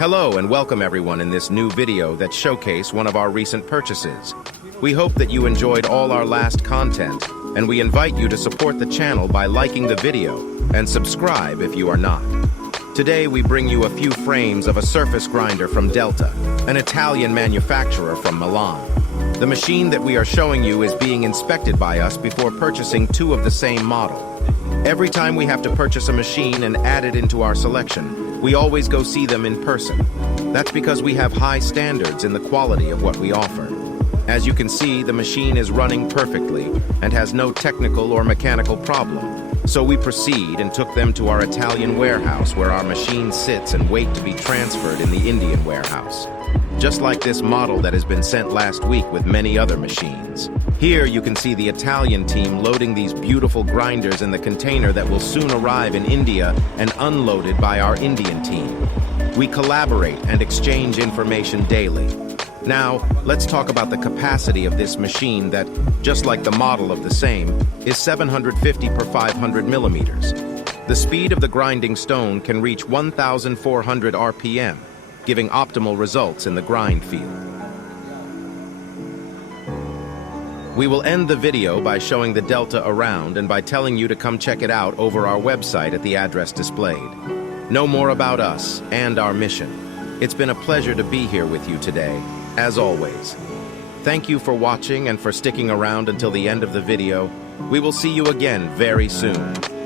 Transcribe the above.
Hello and welcome everyone in this new video that showcase one of our recent purchases. We hope that you enjoyed all our last content, and we invite you to support the channel by liking the video and subscribe if you are not. Today we bring you a few frames of a surface grinder from Delta, an Italian manufacturer from Milan. The machine that we are showing you is being inspected by us before purchasing two of the same model. Every time we have to purchase a machine and add it into our selection, we always go see them in person. That's because we have high standards in the quality of what we offer. As you can see, the machine is running perfectly and has no technical or mechanical problem. So we proceed and took them to our Italian warehouse where our machine sits and wait to be transferred in the Indian warehouse. Just like this model that has been sent last week with many other machines. Here you can see the Italian team loading these beautiful grinders in the container that will soon arrive in India and unloaded by our Indian team. We collaborate and exchange information daily. Now, let's talk about the capacity of this machine that, just like the model of the same, is 750 per 500 millimeters. The speed of the grinding stone can reach 1,400 RPM, giving optimal results in the grind field. We will end the video by showing the Delta around and by telling you to come check it out over our website at the address displayed. Know more about us and our mission. It's been a pleasure to be here with you today, as always. Thank you for watching and for sticking around until the end of the video. We will see you again very soon.